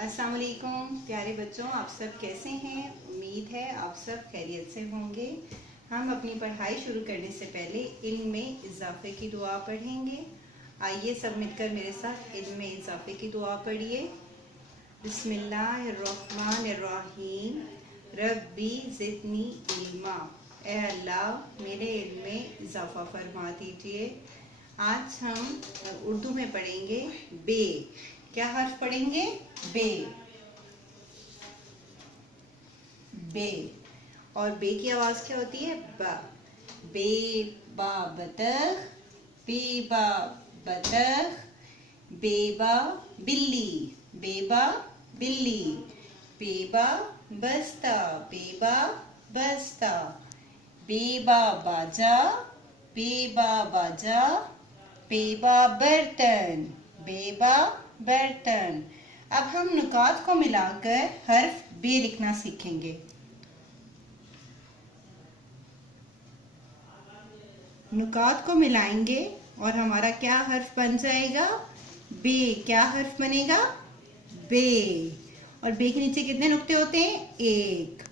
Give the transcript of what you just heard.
अस्सलाम वालेकुम प्यारे बच्चों, आप सब कैसे हैं। उम्मीद है आप सब खैरियत से होंगे। हम अपनी पढ़ाई शुरू करने से पहले इल्म में इजाफे की दुआ पढ़ेंगे। आइए सब मिलकर मेरे साथ इल्म में इजाफे की दुआ पढ़िए। बिस्मिल्लाहिर्रहमानिर्रहीम। रब्बी ज़िदनी इल्मा। ए अल्लाह मेरे इल्म में इजाफा फरमा दीजिए। आज हम उर्दू में पढ़ेंगे बे। क्या हर्फ पढ़ेंगे? बे। बे। और बे की आवाज क्या होती है? बा। बे बा बतख, बेबा बतख, बेबा बिल्ली, बेबा बिल्ली, बेबा बस्ता, बेबा बस्ता, बेबा बाजा, बेबा बाजा, बेबा बर्तन, बेबा बर्तन। अब हम नुकात को मिलाकर हर्फ बे लिखना सीखेंगे। नुकात को मिलाएंगे और हमारा क्या हर्फ बन जाएगा? बे। क्या हर्फ बनेगा? बे। और बे के नीचे कितने नुक्ते होते हैं? एक।